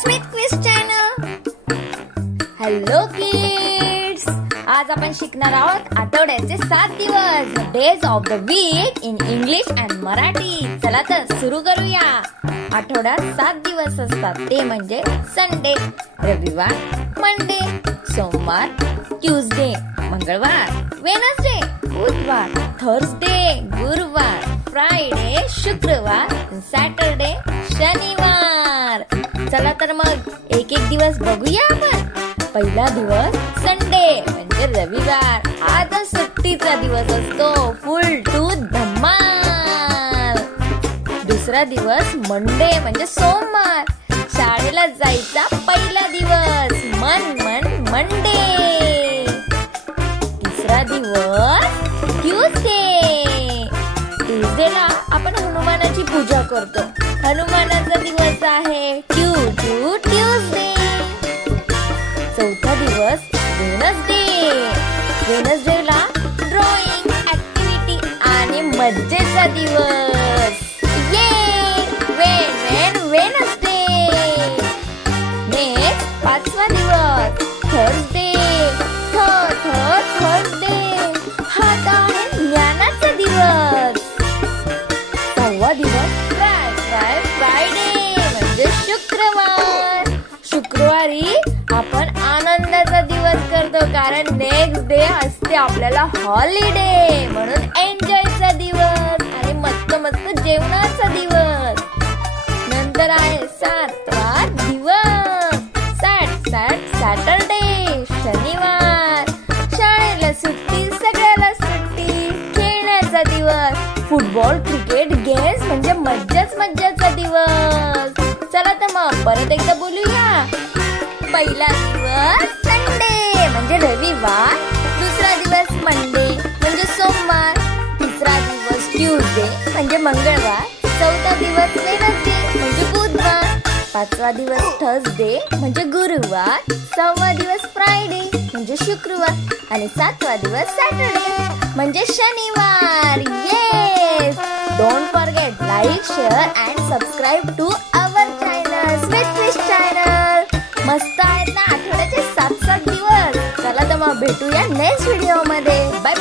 Smith quiz channel. Hello kids, आज आपण शिकणार आहोत आठवड्याचे 7 दिवस, days of the week in English and Marathi. चला तर सुरू करूया. आठवड्यात 7 दिवस असतात, ते म्हणजे संडे, रविवार, मंडे, सोमवार, ट्यूसडे, मंगळवार, वेनसडे, बुधवार, थर्सडे, गुरुवार, फ्रायडे, शुक्रवार, सॅटरडे, शनिवार. चला तर मग एक एक दिवस बघूया आपण. पहिला दिवस संडे म्हणजे रविवार. हा तर सुट्टीचा दिवस असतो, फुल टू धमाल. दुसरा दिवस मंडे म्हणजे सोमवार, शाळेला जायचा पहिला दिवस, मन मंडे. तिसरा दिवस ट्यूसडे. ट्यूसडेला आपण हनुमानाची पूजा करतो, हनुमानाचा दिवस आहे ट्यूसडे. चौथा दिवस वेनसडे. वेनसडेला ड्रॉइंग, ऍक्टिव्हिटी आणि मज्जेचा दिवस. वेनसडे. नेक्स्ट पाचवा दिवस थर्सडे. थर्सडे हा आहे ज्ञानाचा दिवस. सहावा दिवस फ्रायडे म्हणजे शुक्रवार. शुक्रवारी आपण आनंदाचा दिवस करतो, कारण नेक्स्ट डे असते आपल्याला हॉलिडे, म्हणून एन्जॉयचा दिवस आणि मस्त मस्त जेवणाचा दिवस. नंतर आहे सातवा दिवस सॅटरडे, शनिवार. शाळेला सुट्टी, सगळ्याला सुट्टी, खेळण्याचा दिवस. फुटबॉल, क्रिकेट, गेम्स म्हणजे मज्जाचा दिवस. चला तर मग परत एकदा बोलूया. पहिला दिवस संडे म्हणजे रविवार. दुसरा दिवस मंडे म्हणजे सोमवार. तिसरा दिवस ट्यूसडे म्हणजे मंगळवार. चौथा दिवस वेनसडे म्हणजे बुधवार. पाचवा दिवस थर्सडे म्हणजे गुरुवार. सहावा दिवस फ्रायडे म्हणजे शुक्रवार आणि सातवा दिवस सॅटरडे म्हणजे शनिवार. Yes, don't forget like, share and subscribe to our channel, Smith quiz channel. मस्त आहेत ना आठवड्याचे 7 दिवस. चला तर मग भेटूया नेक्स्ट व्हिडिओ मध्ये. बाय.